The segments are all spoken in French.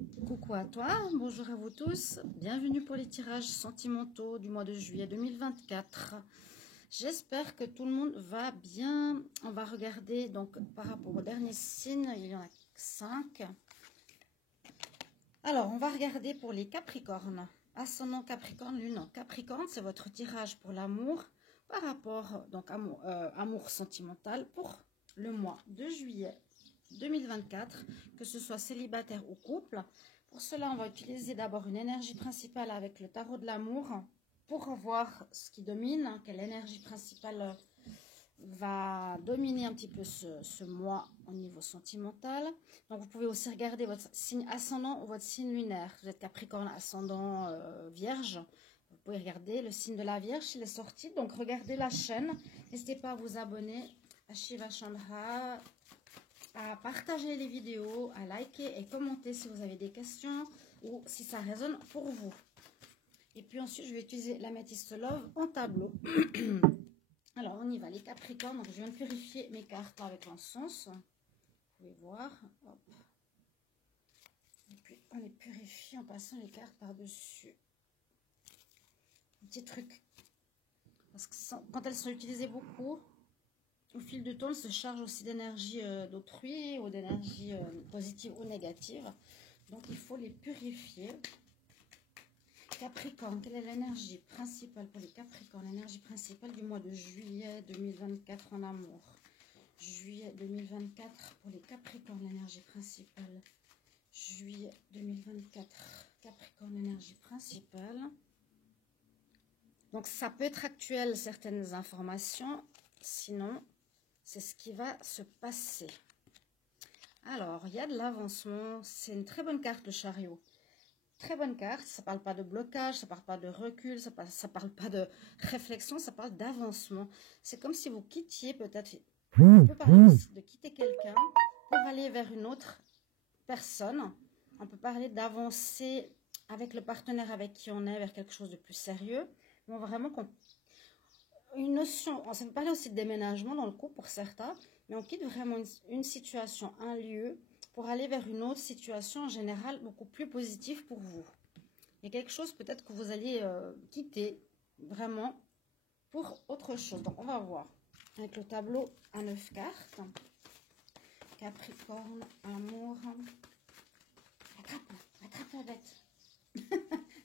Coucou à toi, bonjour à vous tous, bienvenue pour les tirages sentimentaux du mois de juillet 2024. J'espère que tout le monde va bien. On va regarder donc par rapport au dernier signe, il y en a 5. Alors, on va regarder pour les Capricornes. Ascendant Capricorne, lune en Capricorne, c'est votre tirage pour l'amour par rapport donc amour sentimental pour le mois de juillet 2024, que ce soit célibataire ou couple. Pour cela, on va utiliser d'abord une énergie principale avec le tarot de l'amour pour voir ce qui domine, quelle énergie principale va dominer un petit peu ce mois au niveau sentimental. Donc, vous pouvez aussi regarder votre signe ascendant ou votre signe lunaire. Vous êtes Capricorne, ascendant, Vierge. Vous pouvez regarder le signe de la Vierge s'il est sorti. Donc, regardez la chaîne. N'hésitez pas à vous abonner à Shiva Chandra, à partager les vidéos, à liker et commenter si vous avez des questions ou si ça résonne pour vous. Et puis ensuite, je vais utiliser l'améthyste Love en tableau. Alors, on y va, les Capricornes. Donc, je viens de purifier mes cartes avec l'encens. Vous pouvez voir. Hop. Et puis, on les purifie en passant les cartes par-dessus. Un petit truc. Parce que quand elles sont utilisées beaucoup, au fil du temps, elles se chargent aussi d'énergie d'autrui ou d'énergie positive ou négative. Donc, il faut les purifier. Capricorne, quelle est l'énergie principale pour les Capricornes? L'énergie principale du mois de juillet 2024 en amour. Juillet 2024 pour les Capricornes, l'énergie principale. Juillet 2024, Capricorne, l'énergie principale. Donc, ça peut être actuel, certaines informations. Sinon, c'est ce qui va se passer. Alors, il y a de l'avancement. C'est une très bonne carte, le chariot. Très bonne carte, ça ne parle pas de blocage, ça ne parle pas de recul, ça ne parle pas de réflexion, ça parle d'avancement. C'est comme si vous quittiez peut-être, on peut parler aussi de quitter quelqu'un pour aller vers une autre personne. On peut parler d'avancer avec le partenaire avec qui on est vers quelque chose de plus sérieux. Mais vraiment, une notion, ça peut parler aussi de déménagement dans le couple pour certains, mais on quitte vraiment une situation, un lieu, pour aller vers une autre situation en général beaucoup plus positive pour vous. Il y a quelque chose peut-être que vous allez quitter vraiment pour autre chose. Donc on va voir avec le tableau à 9 cartes. Capricorne, amour. Attrape la bête.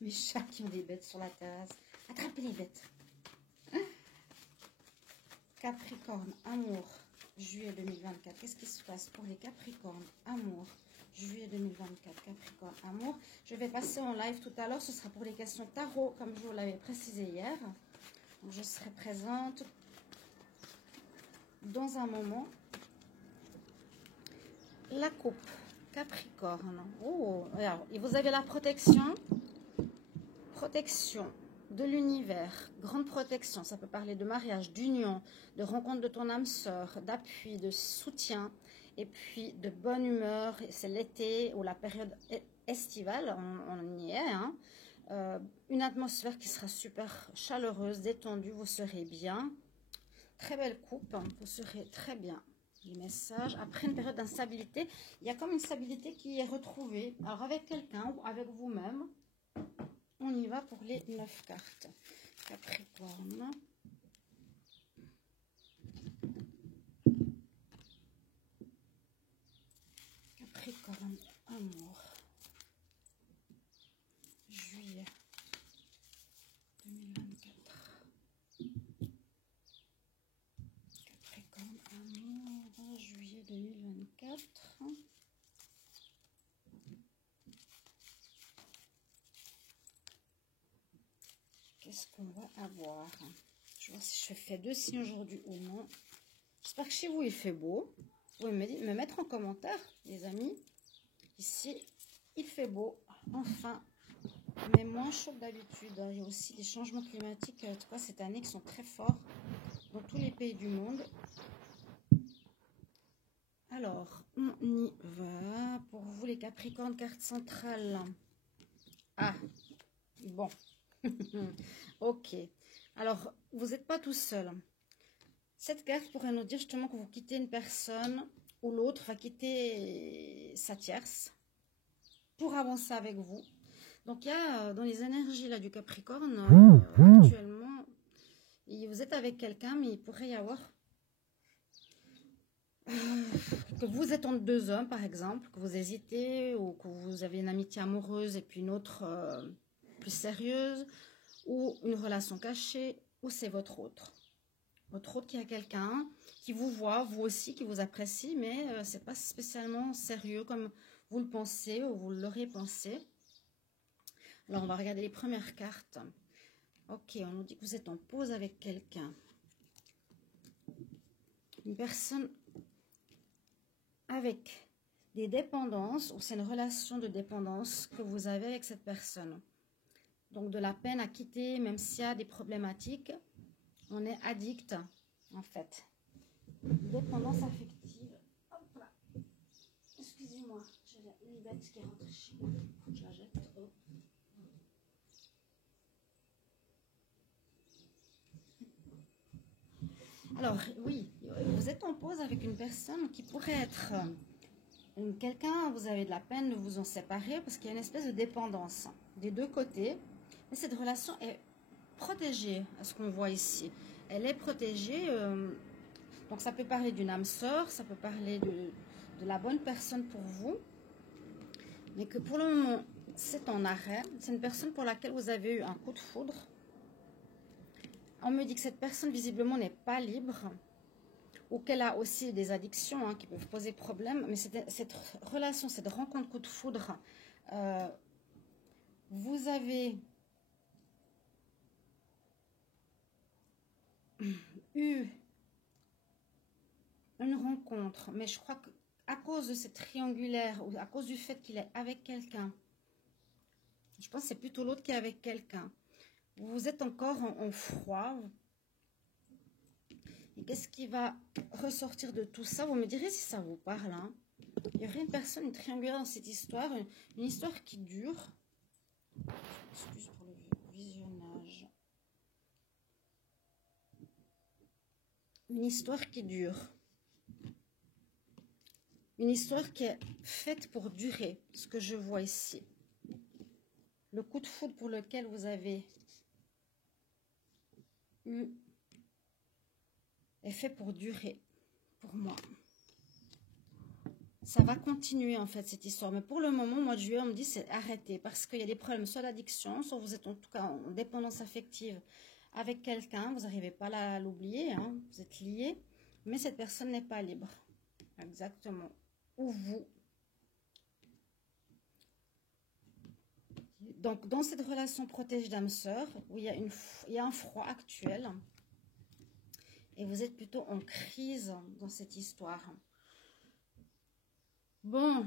Mes chats qui ont des bêtes sur la terrasse. Attrapez les bêtes. Capricorne, amour. Juillet 2024, qu'est-ce qui se passe pour les Capricornes? Amour, juillet 2024, Capricorne, amour. Je vais passer en live tout à l'heure, ce sera pour les questions tarot, comme je vous l'avais précisé hier. Donc, je serai présente dans un moment. La coupe, Capricorne. Oh, alors, et vous avez la protection de l'univers, grande protection, ça peut parler de mariage, d'union, de rencontre de ton âme sœur, d'appui, de soutien, et puis de bonne humeur. C'est l'été ou la période estivale, on y est, hein. Une atmosphère qui sera super chaleureuse, détendue, vous serez bien. Très belle coupe, vous serez très bien. Les messages, après une période d'instabilité, il y a comme une stabilité qui est retrouvée, alors avec quelqu'un ou avec vous-même. On y va pour les 9 cartes. Capricorne. Capricorne, amour. Juillet 2024. Capricorne, amour. Juillet 2024. Qu'est-ce qu'on va avoir? Je vais voir si je fais 2 signes aujourd'hui ou non. J'espère que chez vous, il fait beau. Vous pouvez me mettre en commentaire, les amis. Ici, il fait beau. Enfin, mais moins chaud que d'habitude. Il y a aussi des changements climatiques, en tout cas cette année, qui sont très forts dans tous les pays du monde. Alors, on y va. Pour vous, les Capricornes, carte centrale. Ah, bon. Ok. Alors, vous n'êtes pas tout seul. Cette carte pourrait nous dire justement que vous quittez une personne ou l'autre va quitter sa tierce pour avancer avec vous. Donc, il y a dans les énergies là, du Capricorne, actuellement, vous êtes avec quelqu'un, mais il pourrait y avoir que vous êtes entre deux hommes, par exemple, que vous hésitez, ou que vous avez une amitié amoureuse et puis une autre plus sérieuse, ou une relation cachée, ou c'est votre autre. Votre autre qui a quelqu'un qui vous voit, vous aussi, qui vous apprécie, mais c'est pas spécialement sérieux comme vous le pensez ou vous l'auriez pensé. Alors, on va regarder les premières cartes. Ok, on nous dit que vous êtes en pause avec quelqu'un. Une personne avec des dépendances, ou c'est une relation de dépendance que vous avez avec cette personne. Donc, de la peine à quitter, même s'il y a des problématiques. On est addict, en fait. Dépendance affective. Hop là. Excusez-moi, j'ai une bête qui est rentrée chez moi. Je la jette. Oh. Alors, oui, vous êtes en pause avec une personne qui pourrait être quelqu'un, vous avez de la peine de vous en séparer parce qu'il y a une espèce de dépendance des deux côtés. Mais cette relation est protégée, à ce qu'on voit ici. Elle est protégée, donc ça peut parler d'une âme sœur, ça peut parler de la bonne personne pour vous. Mais que pour le moment, c'est en arrêt. C'est une personne pour laquelle vous avez eu un coup de foudre. On me dit que cette personne, visiblement, n'est pas libre. Ou qu'elle a aussi des addictions qui peuvent poser problème. Mais cette relation, cette rencontre coup de foudre, vous avez eu une rencontre. Mais je crois qu'à cause de cette triangulaire, ou à cause du fait qu'il est avec quelqu'un, je pense que c'est plutôt l'autre qui est avec quelqu'un. Vous êtes encore en froid. Et qu'est-ce qui va ressortir de tout ça? Vous me direz si ça vous parle. Il y aurait une personne, une triangulaire dans cette histoire, une histoire qui dure. Excuse pour le visionnage. Une histoire qui dure. Une histoire qui est faite pour durer, ce que je vois ici. Le coup de foudre pour lequel vous avez eu est fait pour durer, pour moi. Ça va continuer en fait cette histoire. Mais pour le moment, mois de juillet, on me dit c'est arrêté. Parce qu'il y a des problèmes soit d'addiction, soit vous êtes en tout cas en dépendance affective avec quelqu'un. Vous n'arrivez pas à l'oublier, vous êtes liés. Mais cette personne n'est pas libre. Exactement. Ou vous. Donc dans cette relation protège d'âme sœur, où il y a un froid actuel. Et vous êtes plutôt en crise dans cette histoire. Bon,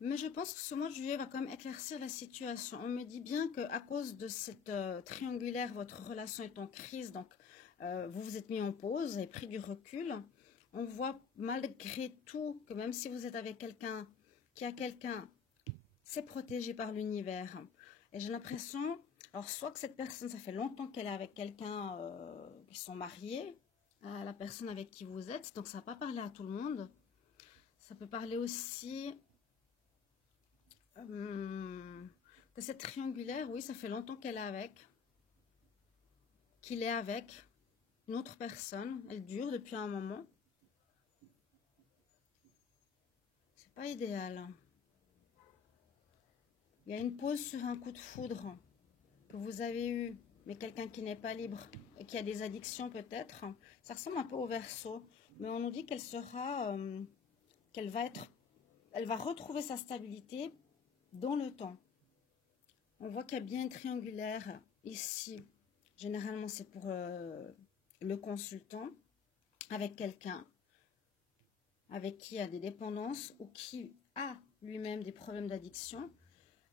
mais je pense que ce mois de juillet va quand même éclaircir la situation. On me dit bien qu'à cause de cette triangulaire, votre relation est en crise, donc vous vous êtes mis en pause, vous avez pris du recul. On voit malgré tout que même si vous êtes avec quelqu'un qui a quelqu'un, c'est protégé par l'univers. Et j'ai l'impression, alors soit que cette personne, ça fait longtemps qu'elle est avec quelqu'un qui sont mariés, à la personne avec qui vous êtes, donc ça ne va pas parler à tout le monde. Ça peut parler aussi que cette triangulaire, oui, ça fait longtemps qu'elle est avec, qu'il est avec une autre personne. Elle dure depuis un moment. C'est pas idéal. Il y a une pause sur un coup de foudre que vous avez eu, mais quelqu'un qui n'est pas libre et qui a des addictions peut-être. Ça ressemble un peu au Verseau, mais on nous dit qu'elle sera, elle va retrouver sa stabilité dans le temps. On voit qu'il y a bien une triangulaire ici. Généralement, c'est pour le consultant avec quelqu'un avec qui il y a des dépendances ou qui a lui-même des problèmes d'addiction.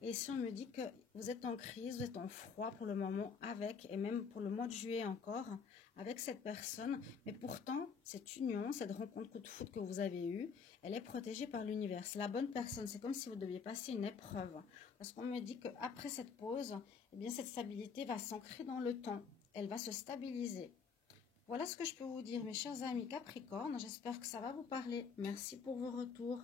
Et ici, on me dit que vous êtes en crise, vous êtes en froid pour le moment avec, et même pour le mois de juillet encore, avec cette personne. Mais pourtant, cette union, cette rencontre coup de foudre que vous avez eue, elle est protégée par l'univers. C'est la bonne personne. C'est comme si vous deviez passer une épreuve. Parce qu'on me dit qu'après cette pause, eh bien, cette stabilité va s'ancrer dans le temps. Elle va se stabiliser. Voilà ce que je peux vous dire, mes chers amis Capricorne. J'espère que ça va vous parler. Merci pour vos retours.